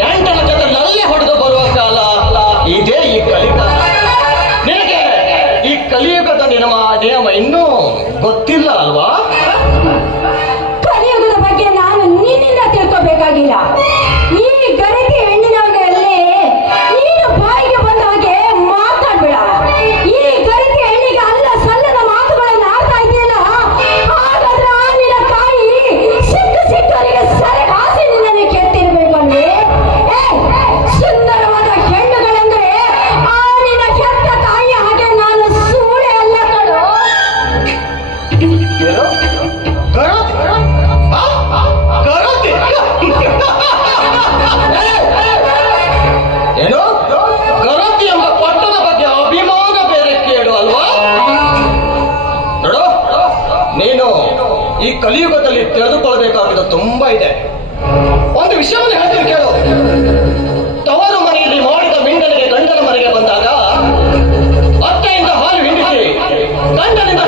ನೆಂಟನ ಜೊತೆ ನಲ್ಲೆ ಹೊಡೆದು ಬರುವ ಕಾಲ ಇದೇ ಈ ಕಲಿಕಾಲ. ನಿನಗೆ ಈ ಕಲಿಯುಗದ ನಿಯಮ ಇನ್ನೂ ಗೊತ್ತಿಲ್ಲ ಅಲ್ವಾ? ಕಲಿಯುಗದ ಬಗ್ಗೆ ನಾನು ನಿನ್ನಿಂದ ತಿಳ್ಕೋಬೇಕಾಗಿಲ್ಲ. ಈ ಗರಿಕೆ ಹೆಣ್ಣಿನಲ್ಲಿ ನೀನು ಬಾಯಿಗೆ ಬಂದ ಹಾಗೆ ಮಾತಾಡ್ಬೇಡ. ಈ ಗರಿಕೆ ಹೆಣ್ಣಿಗೆ ಅಲ್ಲ ಸಲ್ಲದ ಮಾತುಗಳನ್ನು ಆಡ್ತಾ ಇದೆಯಲ್ಲ, ಹಾಗಾದ್ರೆ ಆ ನಿನ್ನ ತಾಯಿ ಸಿಕ್ಕವರಿಗೆ ಸರಿಗಾಸಿ ನಿನ್ನನ್ನು ಕೆತ್ತಿರ್ಬೇಕಲ್ವೇ? ಸುಂದರವಾದ ಹೆಣ್ಣುಗಳೆಂದ್ರೆ ಆ ನಿನ್ನ ಕೆಟ್ಟ ತಾಯಿ ಹಾಗೆ ನಾನು ಸೂಳೆ ಅಲ್ಲ ಕಣೋ. ಏನು ಗರತಿ ಎಂಬ ಪಟ್ಟದ ಬಗ್ಗೆ ಅಭಿಮಾನ ಬೇರೆ ಕೇಳು ಅಲ್ವಾ? ನೋಡು, ನೀನು ಈ ಕಲಿಯುಗದಲ್ಲಿ ತಿಳಿದುಕೊಳ್ಳಬೇಕಾಗಿದ್ದು ತುಂಬಾ ಇದೆ. ಒಂದು ವಿಷಯವನ್ನು ಹೇಳ್ತೀನಿ ಕೇಳು. ತವರು ಮನೆಯಲ್ಲಿ ಮಾಡಿದ ಮಿಂಡನಿಗೆ ಗಂಡನ ಮನೆಗೆ ಬಂದಾಗ ಅತ್ತೆಯಿಂದ ಹಾಲು ಹಿಂಡಿಸಿ ಗಂಡನಿಂದ